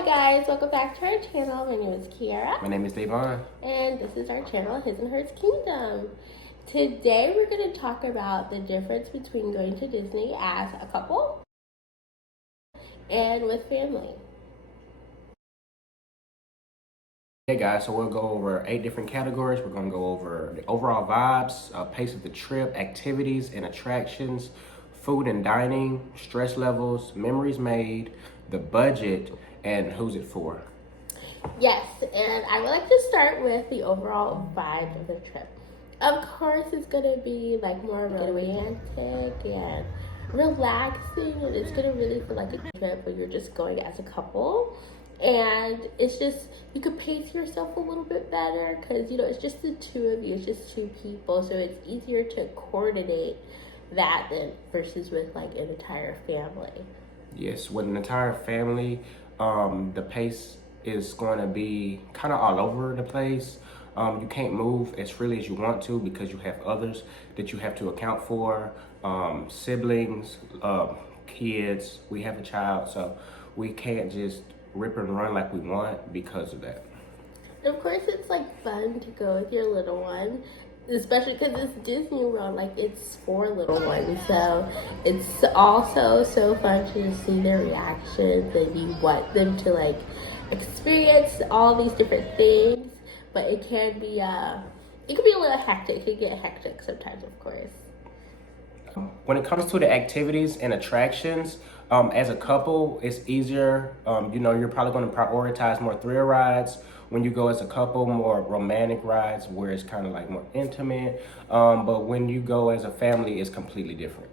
Hi guys, welcome back to our channel. My name is Kiara. My name is Davon. And this is our channel, His and Hers Kingdom. Today we're going to talk about the difference between going to Disney as a couple and with family. Hey guys, so we'll go over 8 different categories. We're going to go over the overall vibes, pace of the trip, activities and attractions, food and dining, stress levels, memories made, the budget, and who's it for. Yes, and I would like to start with the overall vibe of the trip. Of course, it's going to be like more romantic and relaxing, and it's going to really feel like a trip where you're just going as a couple. And it's just, you could pace yourself a little bit better because, it's just the two of you, it's just two people. So it's easier to coordinate that than versus with like an entire family. Yes, with an entire family, the pace is going to be kind of all over the place. You can't move as freely as you want to because you have others that you have to account for, siblings, kids. We have a child, so we can't just rip and run like we want because of that. Of course, it's like fun to go with your little one, especially because it's Disney World, like it's for little ones. So it's also so fun to just see their reactions and you want them to like experience all these different things. But it can be it can be a little hectic. It can get hectic sometimes, of course. When it comes to the activities and attractions, as a couple, it's easier. You're probably going to prioritize more thrill rides. When you go as a couple, more romantic rides where it's kind of like more intimate. But when you go as a family, it's completely different.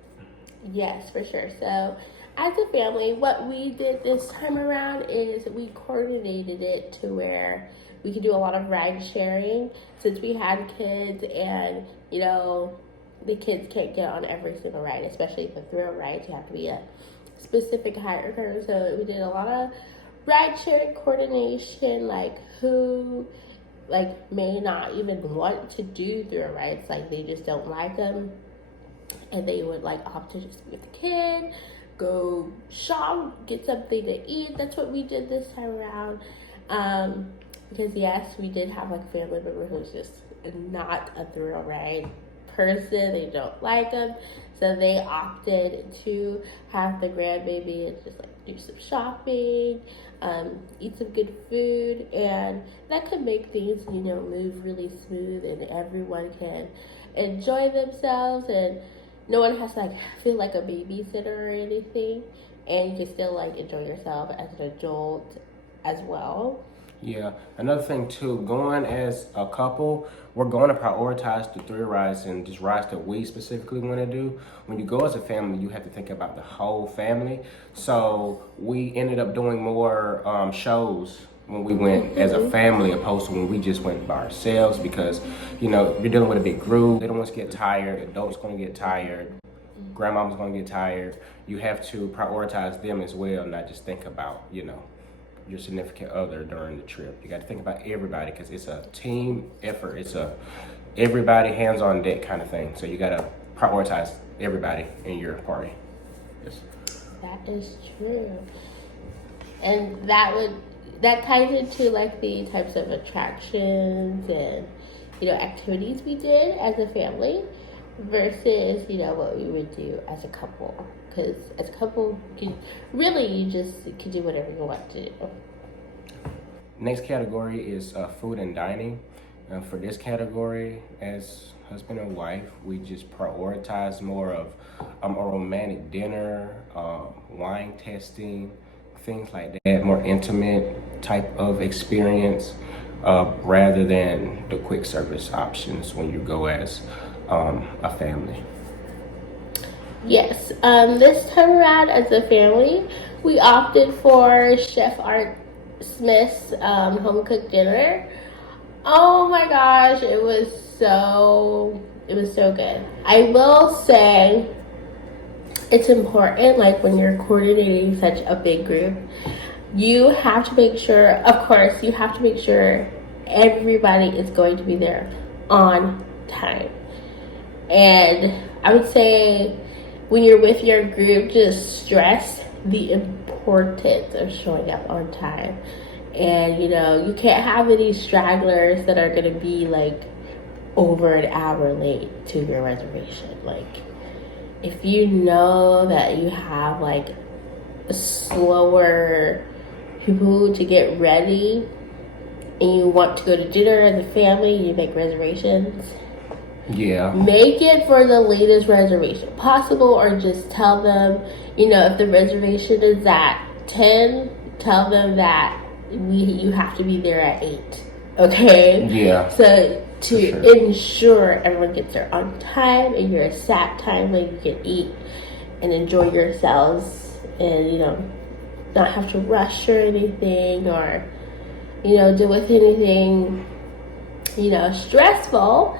Yes, for sure. So as a family, what we did this time around is we coordinated it to where we could do a lot of ride sharing since we had kids and, the kids can't get on every single ride, especially the thrill rides. You have to be a specific height or curve. So we did a lot of ride sharing coordination, like who may not even want to do thrill rides, like they just don't like them, and they would like opt to just be with the kid, go shop, get something to eat. That's what we did this time around. Because yes, we did have like a family member who's just not a thrill ride person. They don't like them, so they opted to have the grandbaby and just like do some shopping, eat some good food, and that could make things move really smooth and everyone can enjoy themselves and no one has to like feel like a babysitter or anything, and you can still like enjoy yourself as an adult as well. Yeah, another thing too, going as a couple, we're going to prioritize the thrill rides and just rides that we specifically want to do. When you go as a family, you have to think about the whole family. So we ended up doing more shows when we went as a family opposed to when we just went by ourselves because, you're dealing with a big group. Little ones get tired, adults going to get tired, grandmama's going to get tired. You have to prioritize them as well, not just think about, your significant other during the trip. You got to think about everybody because it's a team effort. It's a everybody hands on deck kind of thing. So you got to prioritize everybody in your party. Yes. That is true. And that ties into like the types of attractions and activities we did as a family versus what we would do as a couple. Because as a couple, you can do whatever you want to do. Next category is food and dining. For this category, as husband and wife, we just prioritize more of a romantic dinner, wine tasting, things like that, more intimate type of experience rather than the quick service options when you go as a family. Yes, this time around as a family, we opted for Chef Art Smith's home cooked dinner. Oh my gosh, it was so good. I will say it's important, like when you're coordinating such a big group, you have to make sure, of course, everybody is going to be there on time. And I would say when you're with your group, just stress the importance of showing up on time. And you can't have any stragglers that are going to be like over an hour late to your reservation. Like, if you know that you have like slower people to get ready and you want to go to dinner as a family, you make reservations. Yeah. Make it for the latest reservation possible, or just tell them, if the reservation is at 10, tell them that you have to be there at 8. Okay? Yeah. So to sure. ensure everyone gets there on time and you're a sat time where you can eat and enjoy yourselves and, not have to rush or anything, or, deal with anything, stressful.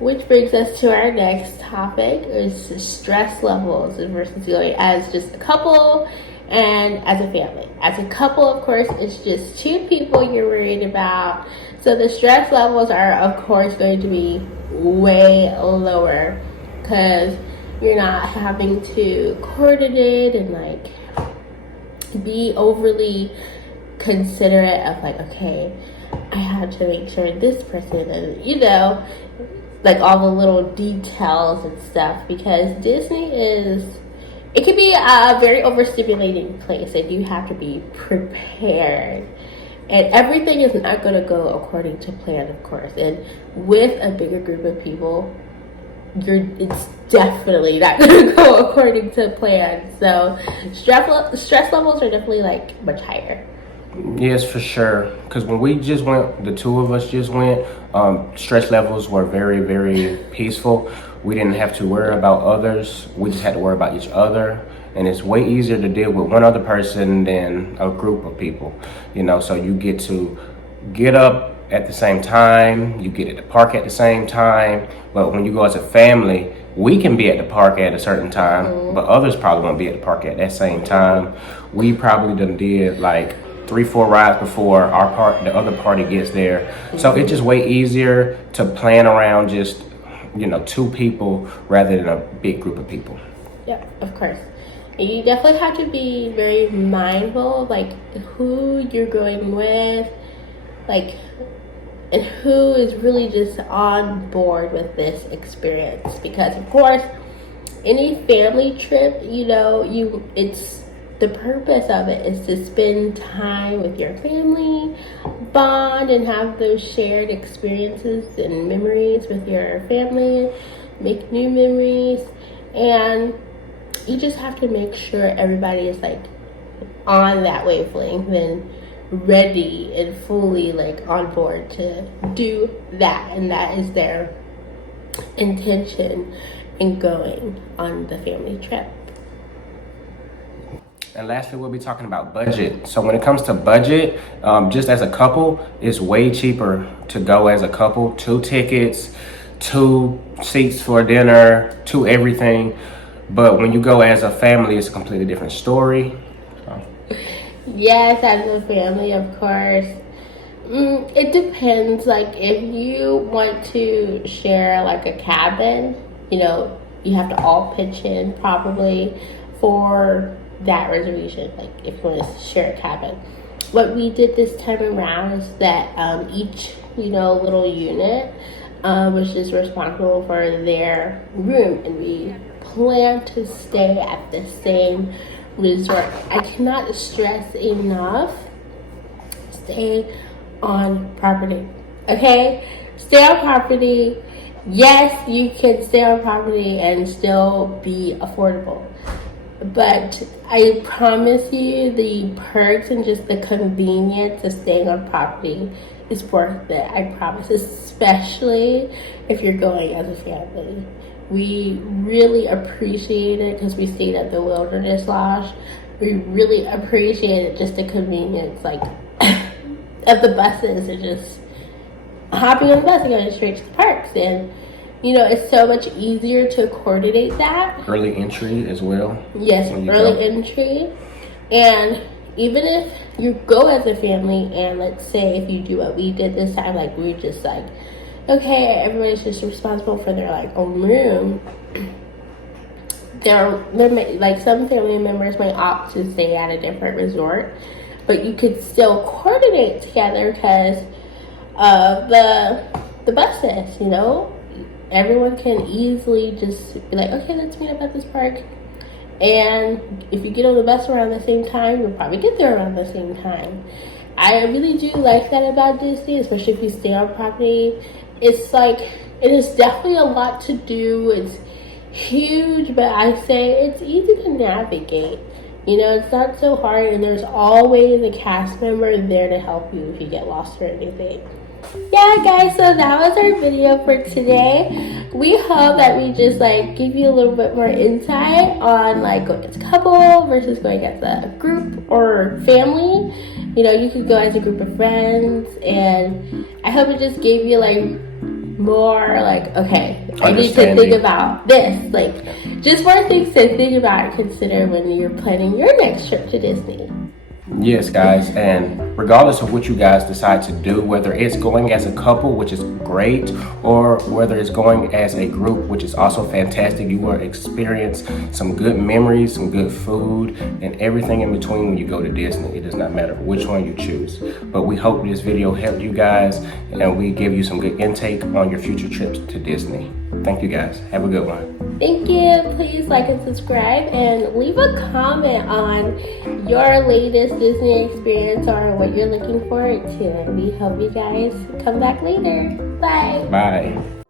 Which brings us to our next topic, is stress levels versus going as just a couple and as a family. As a couple, of course, it's just 2 people you're worried about. So the stress levels are, of course, going to be way lower because you're not having to coordinate and like be overly considerate of like, okay, I have to make sure this person, and like all the little details and stuff, because Disney it can be a very overstimulating place and you have to be prepared. And everything is not going to go according to plan, of course. And with a bigger group of people, it's definitely not going to go according to plan. So stress levels are definitely like much higher. Yes, for sure. Because when we just went, the 2 of us just went, stress levels were very, very peaceful. We didn't have to worry about others. We just had to worry about each other. And it's way easier to deal with one other person than a group of people. So you get to get up at the same time. You get at the park at the same time. But when you go as a family, we can be at the park at a certain time, but others probably won't be at the park at that same time. We probably done did like 3-4 rides before the other party gets there. So it's just way easier to plan around just 2 people rather than a big group of people. Yeah, of course. You definitely have to be very mindful of like who you're going with, like, and who is really just on board with this experience. Because of course, any family trip, it's the purpose of it is to spend time with your family, bond, and have those shared experiences and memories with your family, make new memories, and you just have to make sure everybody is like on that wavelength and ready and fully like on board to do that, and that is their intention in going on the family trip. And lastly, we'll be talking about budget. So when it comes to budget, just as a couple, it's way cheaper to go as a couple. 2 tickets, 2 seats for dinner, 2 everything. But when you go as a family, it's a completely different story. So. Yes, as a family, of course. It depends. Like, if you want to share like a cabin, you have to all pitch in probably for that reservation. Like, if you want to share a cabin, what we did this time around is that each little unit was just responsible for their room, and we plan to stay at the same resort. I cannot stress enough, stay on property. Okay, stay on property. Yes, you can stay on property and still be affordable, but I promise you the perks and just the convenience of staying on property is worth it. I promise, especially if you're going as a family. We really appreciate it because we stayed at the Wilderness Lodge. We really appreciated just the convenience, like, of the buses, and just hopping on the bus and going straight to the parks. And it's so much easier to coordinate that. Early entry as well. Yes, early entry. And even if you go as a family, and let's say if you do what we did this time, like, we were just like, okay, everybody's just responsible for their like own room, like some family members might opt to stay at a different resort, but you could still coordinate together because of the buses. You know, everyone can easily just be like, okay, let's meet up at this park. And if you get on the bus around the same time, you'll probably get there around the same time. I really do like that about Disney, especially if you stay on property. It's like, it is definitely a lot to do. It's huge, but I say it's easy to navigate. You know, it's not so hard, and there's always a cast member there to help you if you get lost or anything. Yeah, guys, so that was our video for today. We hope that we just like give you a little bit more insight on like going as a couple versus going as a group or family. You know, you could go as a group of friends, and I hope it just gave you like more like, okay, I need to think about this, like just more things to think about and consider when you're planning your next trip to Disney. Yes, guys, and regardless of what you guys decide to do, whether it's going as a couple, which is great, or whether it's going as a group, which is also fantastic, you will experience some good memories, some good food, and everything in between when you go to Disney. It does not matter which one you choose. But we hope this video helped you guys, and we give you some good intake on your future trips to Disney. Thank you, guys. Have a good one. Thank you. Please like and subscribe and leave a comment on your latest Disney experience or what you're looking forward to. And we hope you guys come back later. Bye. Bye.